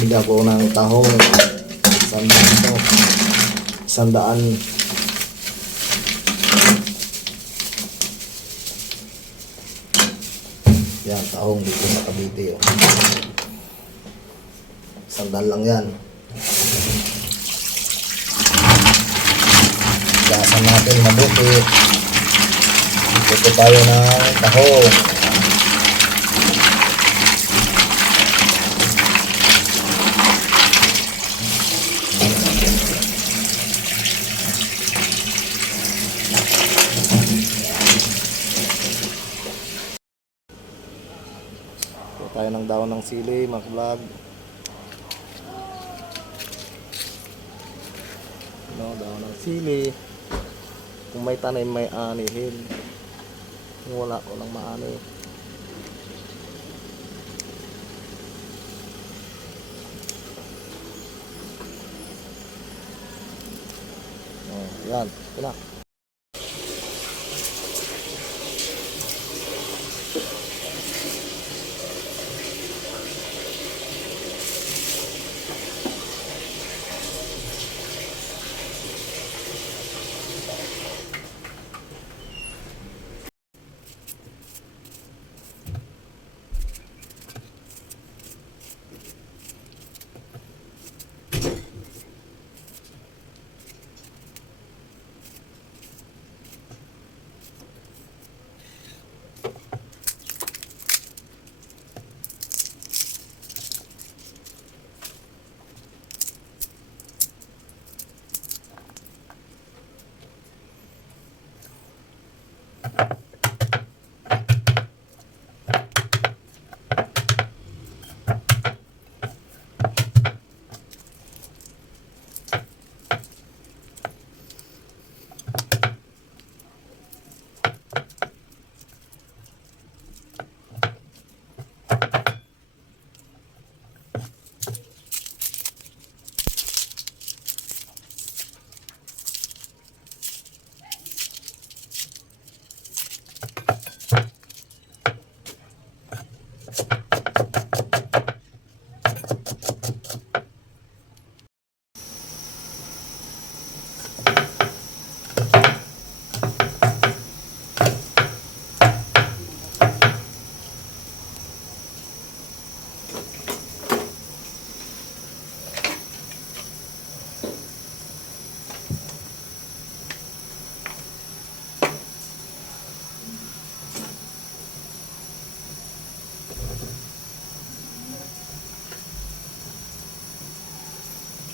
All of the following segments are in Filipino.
Bili ako ng tahong. 100. Yan, tahong dito sa Cavite. Oh. 100 lang yan. Gasan natin mabuti. Ito tayo ng tahong. Ito tayo ng daon ng sili, mga vlog. No, daon ng sili. Kung may tanim, may anihin. Kung wala, walang maani. Oh, yan, ito na.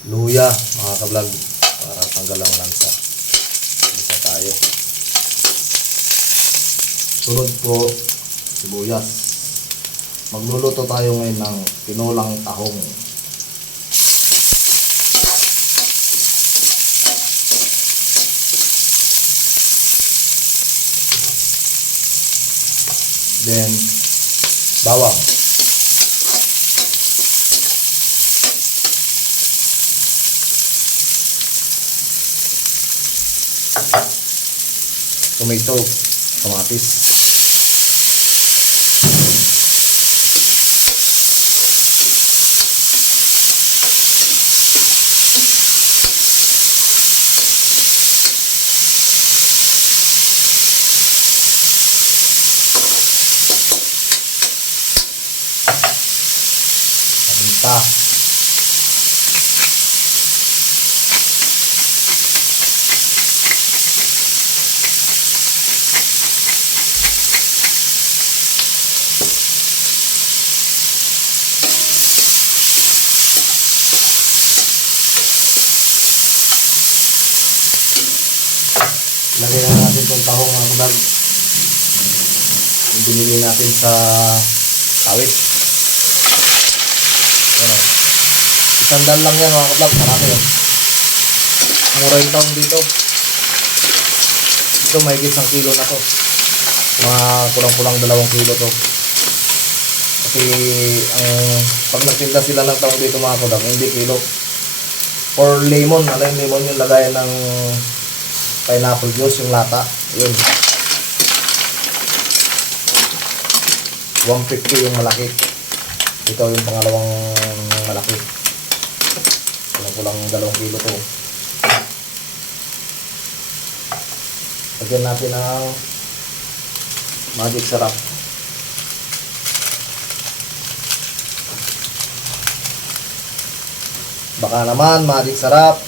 Luya, mga ka-vlog, para tanggal ang lansa. Isa tayo. Sunod po, sibuyas. Magluluto tayo ngayon ng tinolang tahong. Then, bawang. Tomato, kamatis. Paminta. Lagay na natin itong tahong, mga kabag. Yung binili natin sa tawit. Yan. 100 lang yan, mga kabag. Marami yun. Mura yung tahong dito. Ito may 1 kilo na to. Mga kulang-kulang 2 kilo to. Kasi pag nagtinda sila ng tahong dito, mga kabag, hindi kilo. Or lemon. Alam yung lemon yung lagayan ng pineapple juice, yung lata. Yun. 150 yung malaki. Ito yung pangalawang malaki. kulang 2 kilo to. Lagyan natin ng magic sarap. Baka naman magic sarap.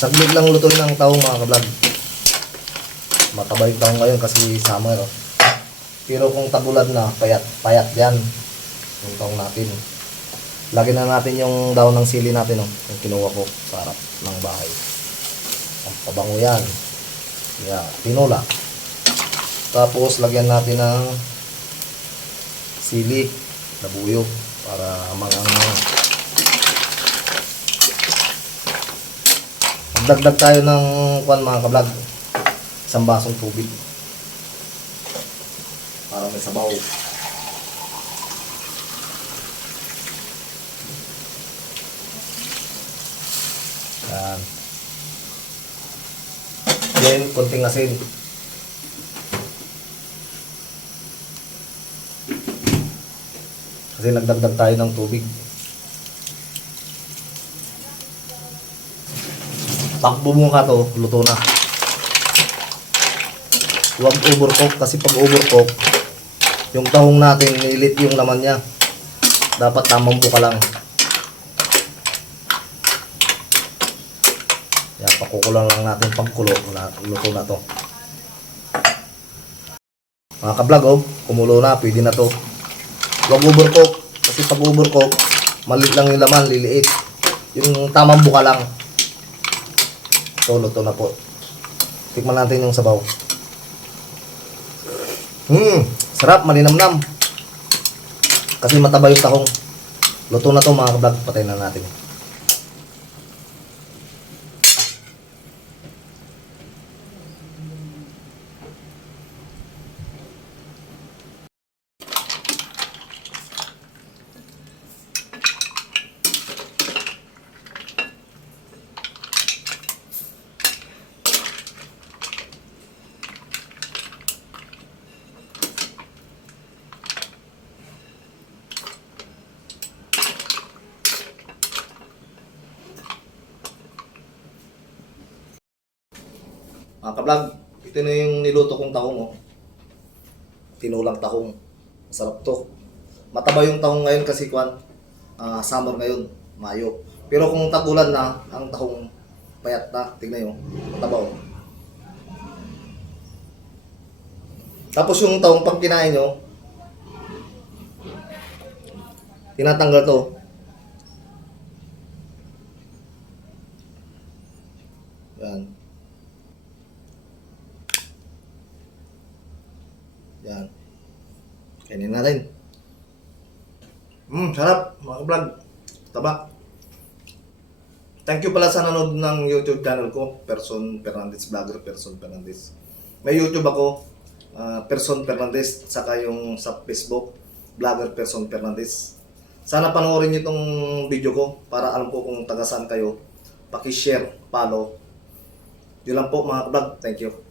Saglit lang lutuin ng tahong mga kablog. Mataba yung tahong ngayon kasi summer. Oh. Pero kung tagulan na, payat yan. Yung tahong natin. Lagyan na natin yung daon ng sili natin. Oh, yung kinuha ko sa harap ng bahay. Ang pabango yan. Yeah, tinola. Tapos lagyan natin ng sili na buyo para mangang. Dagdag tayo ng kwan mga kablog. Isang basong tubig. Para may sabaw. Yan. Then, konting asin. Kasi nagdagdag tayo ng tubig. Pag bumuka to, luto na. Huwag overcook kasi pag overcook, yung tahong natin, nilit yung laman niya. Dapat tamang buka lang. Yan, pakukulang lang natin pagkulo. Luto na to. Mga kablog, oh, kumulo na, pwede na to. Huwag overcook kasi pag overcook, maliit lang yung laman, liliit. Yung tamang buka lang. Luto na po. Tikman natin yung sabaw. Sarap, malinamnam. Kasi mataba yung tahong. Luto na to mga kablog, patayin na natin. Mga kablog, ito na yung niluto kong tahong. Oh. Tinulang tahong. Masarap to. Mataba yung tahong ngayon kasi summer ngayon, Mayo. Pero kung tag-ulan na, ang tahong payat na. Tignan nyo, mataba oh. Tapos yung tahong pag kinain nyo, tinatanggal to. Yan. Yan. Kainin natin. Sarap mga ka-vlog. Taba. Thank you pala sa nanood ng YouTube channel ko, Person Fernandez Vlogger, Person Fernandez. May YouTube ako, Person Fernandez, saka yung sa Facebook, Vlogger Person Fernandez. Sana panoorin niyo itong video ko para alam ko kung taga saan kayo. Paki-share, follow. Yun lang po mga ka-vlog. Thank you.